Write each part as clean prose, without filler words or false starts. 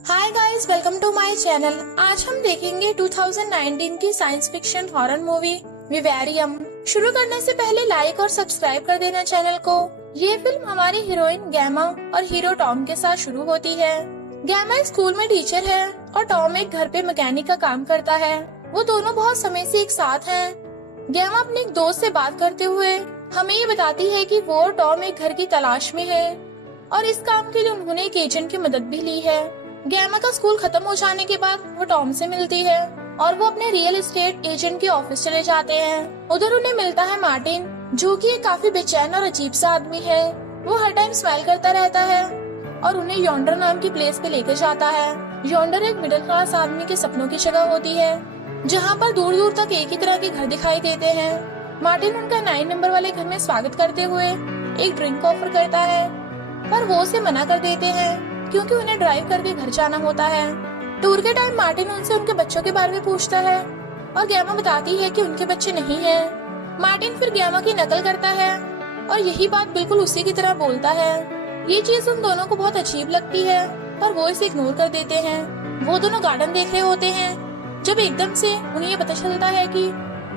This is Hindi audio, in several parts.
Hi guys, welcome to my channel. आज हम देखेंगे 2019 की science fiction horror movie Vivarium. शुरू करने से पहले लाइक और सब्सक्राइब कर देना चैनल को। ये फिल्म हमारी हीरोइन गैमा और हीरो टॉम के साथ शुरू होती है। गैमा स्कूल में टीचर है और टॉम एक घर पे मैकेनिक का काम करता है। वो दोनों बहुत समय से एक साथ हैं। गैमा अपने एक दोस्त से बात करते हुए हमें ये बताती है कि वो और टॉम एक घर की तलाश में है और इस काम के लिए उन्होंने एक एजेंट की मदद भी ली है। गैमा का स्कूल खत्म हो जाने के बाद वो टॉम से मिलती है और वो अपने रियल एस्टेट एजेंट के ऑफिस चले जाते हैं। उधर उन्हें मिलता है मार्टिन, जो कि एक काफी बेचैन और अजीब सा आदमी है। वो हर टाइम स्माइल करता रहता है और उन्हें योंडर नाम की प्लेस पे लेके जाता है। योंडर एक मिडिल क्लास आदमी के सपनों की जगह होती है, जहाँ पर दूर दूर तक एक ही तरह के घर दिखाई देते हैं। मार्टिन उनका 9 नंबर वाले घर में स्वागत करते हुए एक ड्रिंक ऑफर करता है, पर वो उसे मना कर देते हैं क्योंकि उन्हें ड्राइव करके घर जाना होता है। टूर के टाइम मार्टिन उनसे उनके बच्चों के बारे में पूछता है और गैमा बताती है कि उनके बच्चे नहीं हैं। मार्टिन फिर गैमा की नकल करता है और यही बात बिल्कुल उसी की तरह बोलता है। ये चीज उन दोनों को बहुत अजीब लगती है, पर वो इसे इग्नोर कर देते हैं। वो दोनों गार्डन देख रहे होते हैं जब एकदम से उन्हें ये पता चलता है कि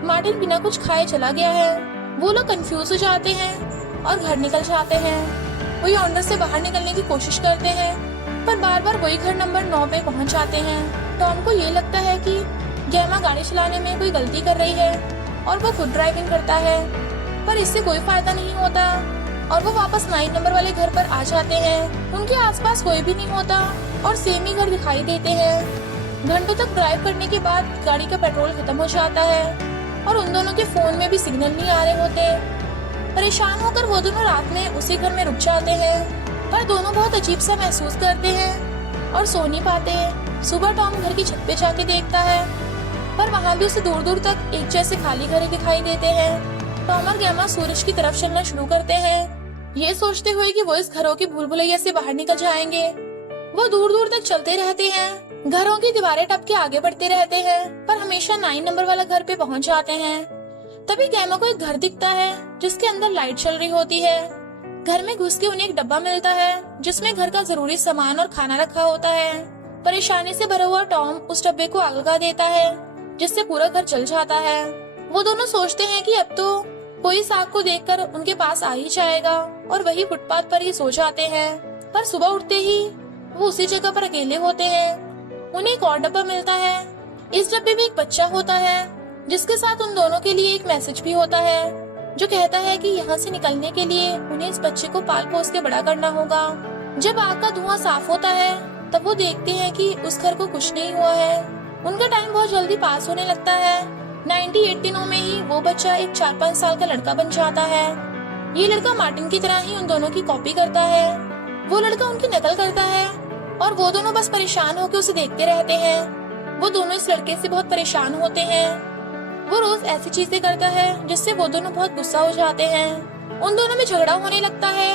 मार्टिन बिना कुछ खाए चला गया है। वो लोग कंफ्यूज हो जाते हैं और घर निकल जाते हैं। वो योंडर से बाहर निकलने की कोशिश करते हैं, पर बार बार वही घर नंबर 9 पे पहुंच जाते हैं। टॉम को ये लगता है कि गैमा गाड़ी चलाने में कोई गलती कर रही है और वो खुद ड्राइविंग करता है, पर इससे कोई फायदा नहीं होता और वो वापस 9 नंबर वाले घर पर आ जाते हैं। उनके आसपास कोई भी नहीं होता और सेम ही घर दिखाई देते हैं। घंटों तक ड्राइव करने के बाद गाड़ी का पेट्रोल खत्म हो जाता है और उन दोनों के फोन में भी सिग्नल नहीं आ रहे होते। परेशान होकर वो दोनों रात में उसी घर में रुक जाते हैं, पर दोनों बहुत अजीब सा महसूस करते हैं और सो नहीं पाते। सुबह टॉम घर की छत पे जाके देखता है, पर वहाँ भी उसे दूर दूर तक एक जैसे खाली घर दिखाई देते हैं। टॉम और गैमा सूरज की तरफ चलना शुरू करते हैं, ये सोचते हुए कि वो इस घरों की भूल भुलैया से बाहर निकल जाएंगे। वो दूर दूर तक चलते रहते हैं, घरों की दीवारें टप के आगे बढ़ते रहते हैं, पर हमेशा 9 नंबर वाला घर पे पहुँच जाते हैं। तभी गैमा को एक घर दिखता है जिसके अंदर लाइट चल रही होती है। घर में घुस के उन्हें एक डब्बा मिलता है जिसमें घर का जरूरी सामान और खाना रखा होता है। परेशानी से भरा हुआ टॉम उस डब्बे को आग लगा देता है, जिससे पूरा घर जल जाता है। वो दोनों सोचते हैं कि अब तो कोई इस आग को देखकर उनके पास आ ही जाएगा और वही फुटपाथ पर ही सो जाते हैं। पर सुबह उठते ही वो उसी जगह पर अकेले होते हैं। उन्हें एक और डब्बा मिलता है। इस डब्बे में एक बच्चा होता है जिसके साथ उन दोनों के लिए एक मैसेज भी होता है, जो कहता है कि यहाँ से निकलने के लिए उन्हें इस बच्चे को पाल पोस के बड़ा करना होगा। जब आग का धुआं साफ होता है तब वो देखते हैं कि उस घर को कुछ नहीं हुआ है। उनका टाइम बहुत जल्दी पास होने लगता है। 98 दिनों में ही वो बच्चा एक 4-5 साल का लड़का बन जाता है। ये लड़का मार्टिन की तरह ही उन दोनों की कॉपी करता है। वो लड़का उनकी नकल करता है और वो दोनों बस परेशान होकर उसे देखते रहते हैं। वो दोनों इस लड़के से बहुत परेशान होते हैं। वो रोज ऐसी चीजें करता है जिससे वो दोनों बहुत गुस्सा हो जाते हैं। उन दोनों में झगड़ा होने लगता है।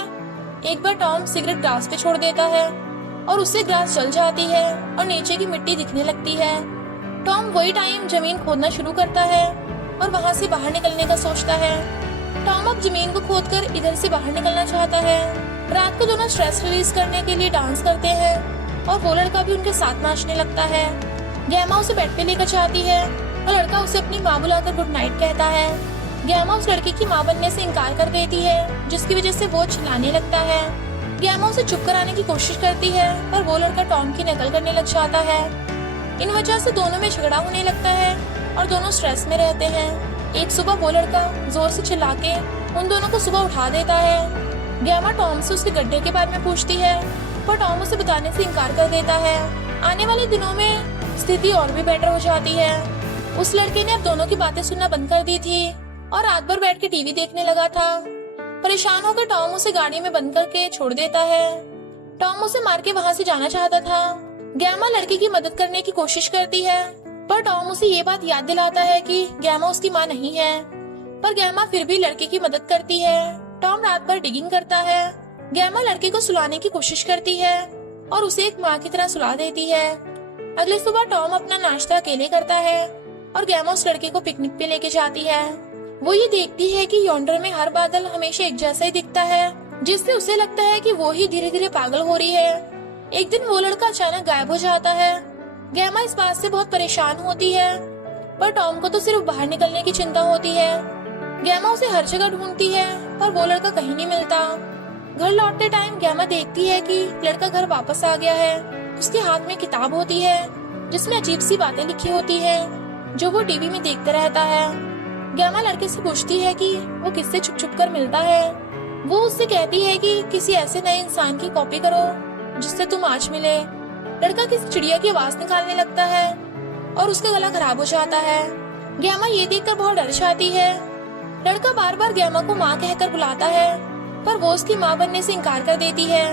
एक बार टॉम सिगरेट ग्रास पे छोड़ देता है और उससे ग्रास जल जाती है और नीचे की मिट्टी दिखने लगती है। टॉम वही टाइम जमीन खोदना शुरू करता है और वहाँ से बाहर निकलने का सोचता है। टॉम अब जमीन को खोदकर इधर से बाहर निकलना चाहता है। रात को दोनों स्ट्रेस रिलीज करने के लिए डांस करते हैं और वो लड़का भी उनके साथ नाचने लगता है। गैमा उसे बेड पे लेकर जाती है और लड़का उसे अपनी माँ बुलाकर गुड नाइट कहता है। गैमा उस लड़के की माँ बनने से इनकार कर देती है, जिसकी वजह से वो चिल्लाने लगता है। गैमा उसे चुप कराने की कोशिश करती है, पर वो लड़का टॉम की नकल करने लग जाता है। इन वजह से दोनों में झगड़ा होने लगता है और दोनों स्ट्रेस में रहते हैं। एक सुबह वो लड़का जोर से चिल्ला के उन दोनों को सुबह उठा देता है। गैमा टॉम से उसके गड्ढे के बारे में पूछती है, पर टॉम उसे बताने से इनकार कर देता है। आने वाले दिनों में स्थिति और भी बेटर हो जाती है। उस लड़के ने अब दोनों की बातें सुनना बंद कर दी थी और रात भर बैठ के टीवी देखने लगा था। परेशान होकर टॉम उसे गाड़ी में बंद करके छोड़ देता है। टॉम उसे मार के वहाँ से जाना चाहता था। गैमा लड़के की मदद करने की कोशिश करती है, पर टॉम उसे ये बात याद दिलाता है कि गैमा उसकी माँ नहीं है। पर गैमा फिर भी लड़के की मदद करती है। टॉम रात भर डिगिंग करता है। गैमा लड़के को सुलाने की कोशिश करती है और उसे एक माँ की तरह सुला देती है। अगले सुबह टॉम अपना नाश्ता अकेले करता है और गैमा उस लड़के को पिकनिक पे लेके जाती है। वो ये देखती है कि योंडर में हर बादल हमेशा एक जैसा ही दिखता है, जिससे उसे लगता है कि वो ही धीरे धीरे पागल हो रही है। एक दिन वो लड़का अचानक गायब हो जाता है। गैमा इस बात से बहुत परेशान होती है, पर टॉम को तो सिर्फ बाहर निकलने की चिंता होती है। गैमा उसे हर जगह ढूंढती है, पर वो लड़का कहीं नहीं मिलता। घर लौटते टाइम गैमा देखती है कि लड़का घर वापस आ गया है। उसके हाथ में किताब होती है जिसमें अजीब सी बातें लिखी होती है जो वो टीवी में देखते रहता है। गैमा लड़के से पूछती है कि वो किससे छुप छुप कर मिलता है। वो उससे कहती है कि किसी ऐसे नए इंसान की कॉपी करो जिससे तुम आज मिले। लड़का किसी चिड़िया की आवाज निकालने लगता है और उसका गला खराब हो जाता है। गैमा ये देखकर बहुत डर जाती है। लड़का बार बार गैमा को माँ कहकर बुलाता है, पर वो उसकी माँ बनने से इनकार कर देती है।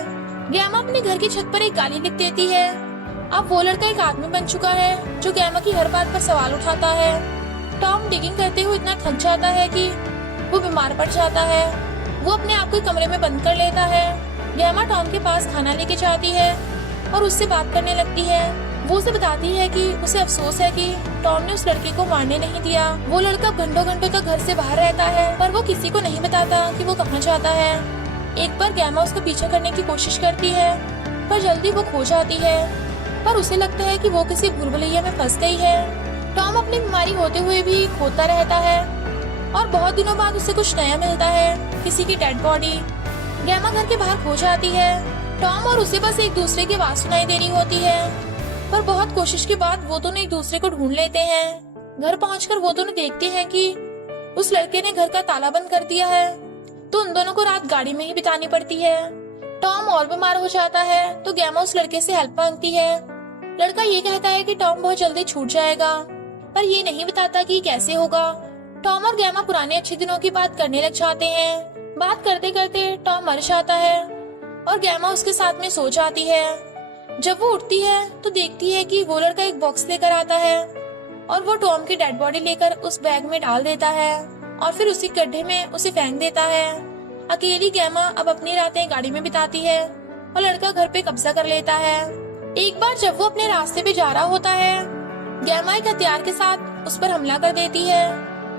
गैमा अपने घर की छत पर एक गाली लिख देती है। अब वो लड़का एक आदमी बन चुका है जो गैमा की हर बात पर सवाल उठाता है। टॉम डिगिंग करते हुए इतना थक जाता है कि वो बीमार पड़ जाता है। वो अपने आप को कमरे में बंद कर लेता है। गैमा टॉम के पास खाना लेके जाती है और उससे बात करने लगती है। वो उसे बताती है कि उसे अफसोस है कि टॉम ने उस लड़की को मारने नहीं दिया। वो लड़का घंटों घंटों तक घर से बाहर रहता है, पर वो किसी को नहीं बताता कि वो कहाँ जाता है। एक बार गैमा उसका पीछा करने की कोशिश करती है, पर जल्दी वो खो जाती है। पर उसे लगता है कि वो किसी भूल भुलैया में फंस गई है। टॉम अपनी बीमारी होते हुए भी खोता रहता है और बहुत दिनों बाद उसे कुछ नया मिलता है, किसी की डेड बॉडी। गैमा घर के बाहर खो जाती है। टॉम और उसे बस एक दूसरे की आवाज सुनाई दे रही होती है, पर बहुत कोशिश के बाद वो दोनों एक दूसरे को ढूंढ लेते हैं। घर पहुंचकर वो दोनों देखते हैं कि उस लड़के ने घर का ताला बंद कर दिया है, तो उन दोनों को रात गाड़ी में ही बितानी पड़ती है। टॉम और बीमार हो जाता है, तो गैमा उस लड़के से हेल्प मांगती है। लड़का ये कहता है कि टॉम बहुत जल्दी छूट जाएगा, पर ये नहीं बताता कि कैसे होगा। टॉम और गैमा पुराने अच्छे दिनों की बात करने लग जाते हैं। बात करते करते टॉम मर जाता है और गैमा उसके साथ में सो जाती है। जब वो उठती है तो देखती है कि वो लड़का एक बॉक्स लेकर आता है और वो टॉम की डेड बॉडी लेकर उस बैग में डाल देता है और फिर उसी गड्ढे में उसे फेंक देता है। अकेली गैमा अब अपनी रातें गाड़ी में बिताती है और लड़का घर पे कब्जा कर लेता है। एक बार जब वो अपने रास्ते पे जा रहा होता है, गैमा एक हथियार के साथ उस पर हमला कर देती है।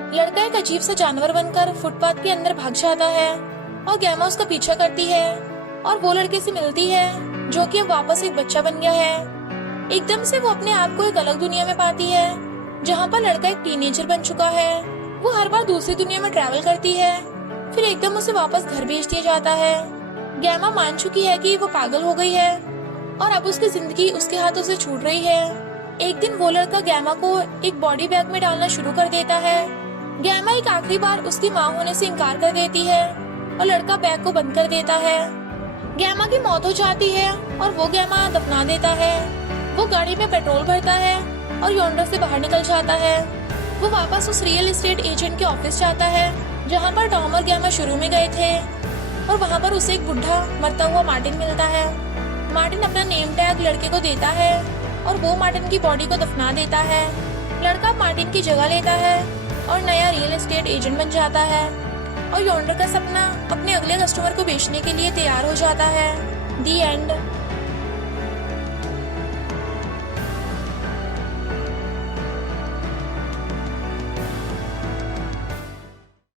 लड़का एक अजीब सा जानवर बनकर फुटपाथ के अंदर भाग जाता है और गैमा उसका पीछा करती है और वो लड़के से मिलती है जो कि अब वापस एक बच्चा बन गया है। एकदम से वो अपने आप को एक अलग दुनिया में पाती है जहाँ पर लड़का एक टीनेजर बन चुका है। वो हर बार दूसरी दुनिया में ट्रैवल करती है, फिर एकदम उसे वापस घर भेज दिया जाता है। गैमा मान चुकी है कि वो पागल हो गई है और अब उसकी जिंदगी उसके हाथों से छूट रही है। एक दिन वो लड़का गैमा को एक बॉडी बैग में डालना शुरू कर देता है। गैमा एक आखिरी बार उसकी माँ होने से इनकार कर देती है और लड़का बैग को बंद कर देता है। गैमा की मौत हो जाती है और वो गैमा दफना देता है। वो गाड़ी में पेट्रोल भरता है और योंडर से बाहर निकल जाता है। वो वापस उस रियल एस्टेट एजेंट के ऑफिस जाता है जहाँ पर टॉम और गैमा शुरू में गए थे और वहाँ पर उसे एक बुढ़ा मरता हुआ मार्टिन मिलता है। मार्टिन अपना नेम टैग लड़के को देता है और वो मार्टिन की बॉडी को दफना देता है। लड़का मार्टिन की जगह लेता है और नया रियल एस्टेट एजेंट बन जाता है और योंडर का सपना अपने अगले कस्टमर को बेचने के लिए तैयार हो जाता है। दी एंड।